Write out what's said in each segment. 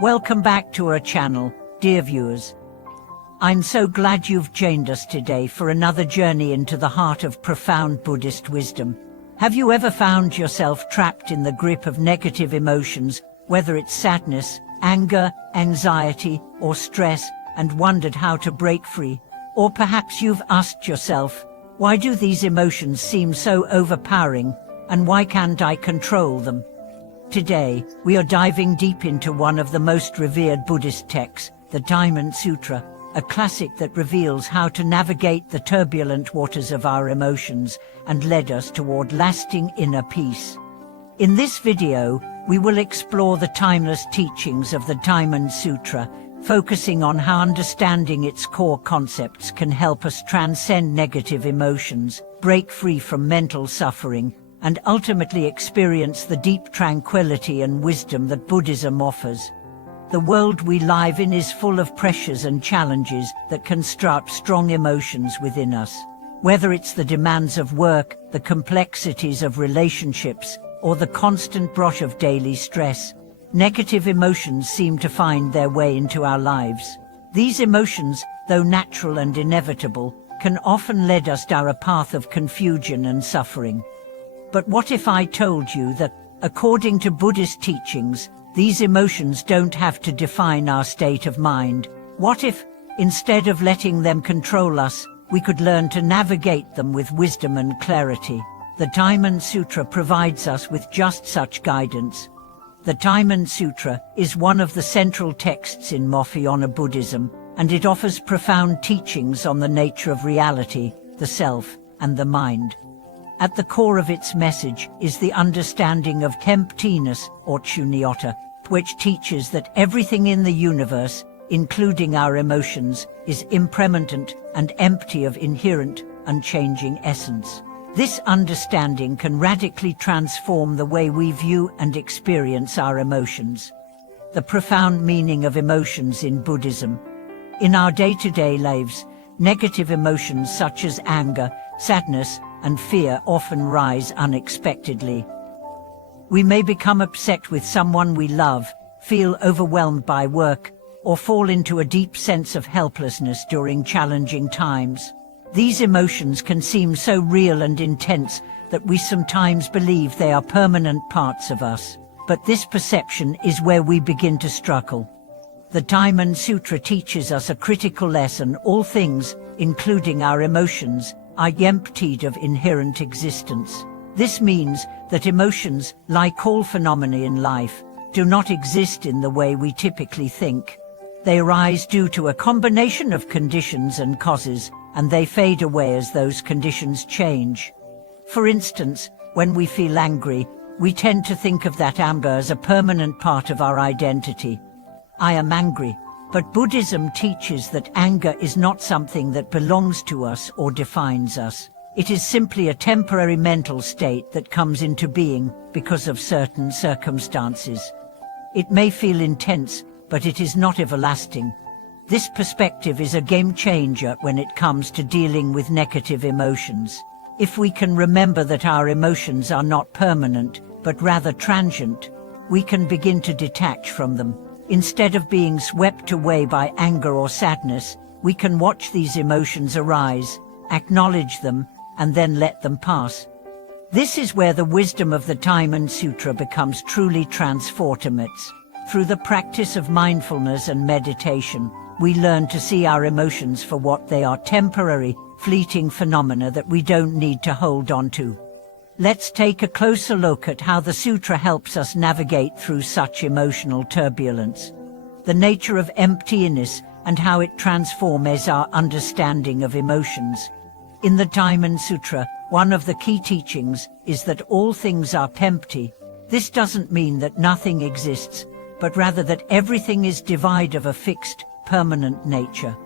Welcome back to our channel, dear viewers. I'm so glad you've joined us today for another journey into the heart of profound Buddhist wisdom. Have you ever found yourself trapped in the grip of negative emotions, whether it's sadness, anger, anxiety, or stress, and wondered how to break free? Or perhaps you've asked yourself, why do these emotions seem so overpowering, and why can't I control them? Today, we are diving deep into one of the most revered Buddhist texts, the Diamond Sutra, a classic that reveals how to navigate the turbulent waters of our emotions and lead us toward lasting inner peace. In this video, we will explore the timeless teachings of the Diamond Sutra, focusing on how understanding its core concepts can help us transcend negative emotions, break free from mental suffering, and ultimately experience the deep tranquility and wisdom that Buddhism offers. The world we live in is full of pressures and challenges that can stir up strong emotions within us. Whether it's the demands of work, the complexities of relationships, or the constant brush of daily stress, negative emotions seem to find their way into our lives. These emotions, though natural and inevitable, can often lead us down a path of confusion and suffering. But what if I told you that, according to Buddhist teachings, these emotions don't have to define our state of mind? What if, instead of letting them control us, we could learn to navigate them with wisdom and clarity? The Diamond Sutra provides us with just such guidance. The Diamond Sutra is one of the central texts in Mahayana Buddhism, and it offers profound teachings on the nature of reality, the self, and the mind. At the core of its message is the understanding of emptiness, or shunyata, which teaches that everything in the universe, including our emotions, is impermanent and empty of inherent, unchanging essence. This understanding can radically transform the way we view and experience our emotions. The profound meaning of emotions in Buddhism. In our day-to-day lives, negative emotions such as anger, sadness, and fear often rise unexpectedly. We may become upset with someone we love, feel overwhelmed by work, or fall into a deep sense of helplessness during challenging times. These emotions can seem so real and intense that we sometimes believe they are permanent parts of us. But this perception is where we begin to struggle. The Diamond Sutra teaches us a critical lesson: all things, including our emotions, are emptied of inherent existence. This means that emotions, like all phenomena in life, do not exist in the way we typically think. They arise due to a combination of conditions and causes, and they fade away as those conditions change. For instance, when we feel angry, we tend to think of that anger as a permanent part of our identity. I am angry. But Buddhism teaches that anger is not something that belongs to us or defines us. It is simply a temporary mental state that comes into being because of certain circumstances. It may feel intense, but it is not everlasting. This perspective is a game changer when it comes to dealing with negative emotions. If we can remember that our emotions are not permanent, but rather transient, we can begin to detach from them. Instead of being swept away by anger or sadness, we can watch these emotions arise, acknowledge them, and then let them pass. This is where the wisdom of the Diamond Sutra becomes truly transformative. Through the practice of mindfulness and meditation, we learn to see our emotions for what they are: temporary, fleeting phenomena that we don't need to hold on to. Let's take a closer look at how the sutra helps us navigate through such emotional turbulence. The nature of emptiness and how it transforms our understanding of emotions. In the Diamond Sutra, one of the key teachings is that all things are empty. This doesn't mean that nothing exists, but rather that everything is devoid of a fixed, permanent nature.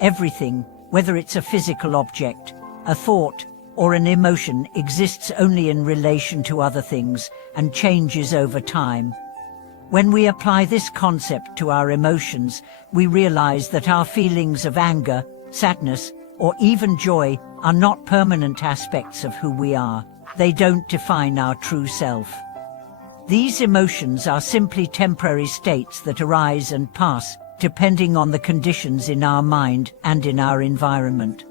Everything, whether it's a physical object, a thought, or an emotion, exists only in relation to other things and changes over time. When we apply this concept to our emotions, we realize that our feelings of anger, sadness, or even joy are not permanent aspects of who we are. They don't define our true self. These emotions are simply temporary states that arise and pass, depending on the conditions in our mind and in our environment.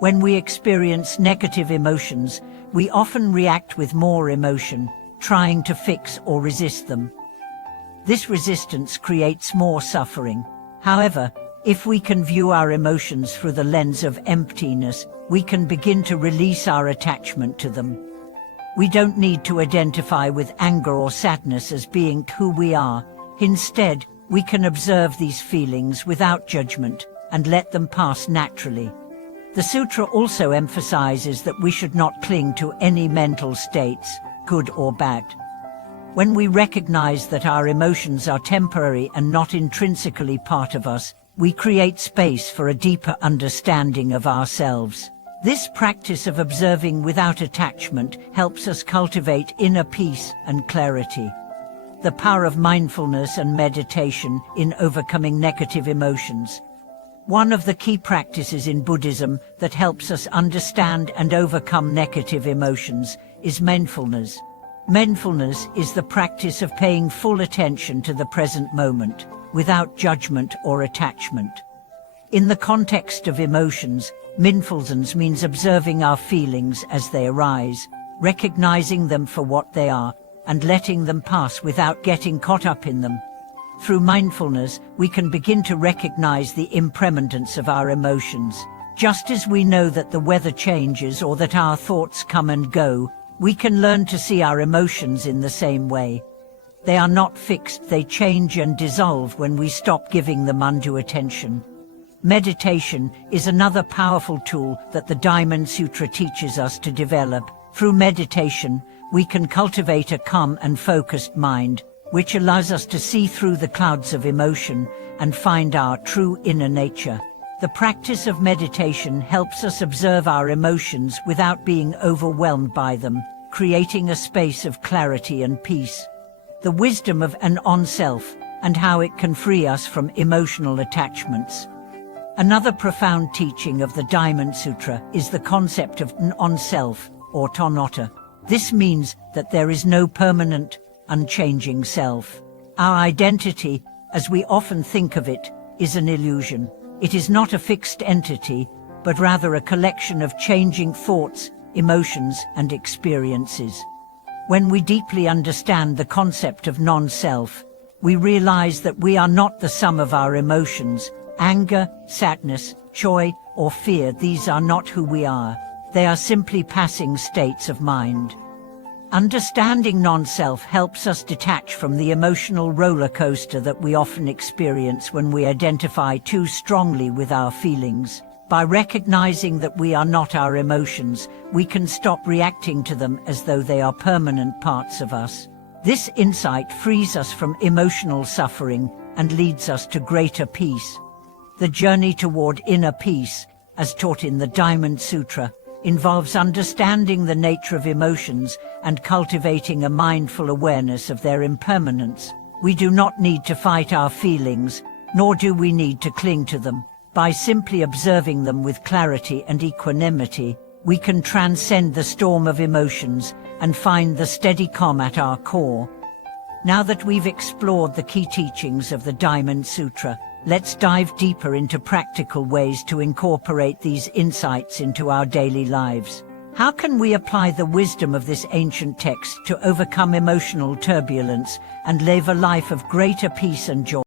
When we experience negative emotions, we often react with more emotion, trying to fix or resist them. This resistance creates more suffering. However, if we can view our emotions through the lens of emptiness, we can begin to release our attachment to them. We don't need to identify with anger or sadness as being who we are. Instead, we can observe these feelings without judgment and let them pass naturally. The Sutra also emphasizes that we should not cling to any mental states, good or bad. When we recognize that our emotions are temporary and not intrinsically part of us, we create space for a deeper understanding of ourselves. This practice of observing without attachment helps us cultivate inner peace and clarity. The power of mindfulness and meditation in overcoming negative emotions. One of the key practices in Buddhism that helps us understand and overcome negative emotions is mindfulness. Mindfulness is the practice of paying full attention to the present moment, without judgment or attachment. In the context of emotions, mindfulness means observing our feelings as they arise, recognizing them for what they are, and letting them pass without getting caught up in them. Through mindfulness, we can begin to recognize the impermanence of our emotions. Just as we know that the weather changes or that our thoughts come and go, we can learn to see our emotions in the same way. They are not fixed, they change and dissolve when we stop giving them undue attention. Meditation is another powerful tool that the Diamond Sutra teaches us to develop. Through meditation, we can cultivate a calm and focused mind, which allows us to see through the clouds of emotion and find our true inner nature. The practice of meditation helps us observe our emotions without being overwhelmed by them, creating a space of clarity and peace. The wisdom of an on-self and how it can free us from emotional attachments. Another profound teaching of the Diamond Sutra is the concept of an on-self, or Tanota. This means that there is no permanent, unchanging self. Our identity, as we often think of it, is an illusion. It is not a fixed entity, but rather a collection of changing thoughts, emotions, and experiences. When we deeply understand the concept of non-self, we realize that we are not the sum of our emotions. Anger, sadness, joy, or fear, these are not who we are. They are simply passing states of mind. Understanding non-self helps us detach from the emotional roller coaster that we often experience when we identify too strongly with our feelings. By recognizing that we are not our emotions, we can stop reacting to them as though they are permanent parts of us. This insight frees us from emotional suffering and leads us to greater peace. The journey toward inner peace, as taught in the Diamond Sutra, involves understanding the nature of emotions and cultivating a mindful awareness of their impermanence. We do not need to fight our feelings, nor do we need to cling to them. By simply observing them with clarity and equanimity, we can transcend the storm of emotions and find the steady calm at our core. Now that we've explored the key teachings of the Diamond Sutra, let's dive deeper into practical ways to incorporate these insights into our daily lives. How can we apply the wisdom of this ancient text to overcome emotional turbulence and live a life of greater peace and joy?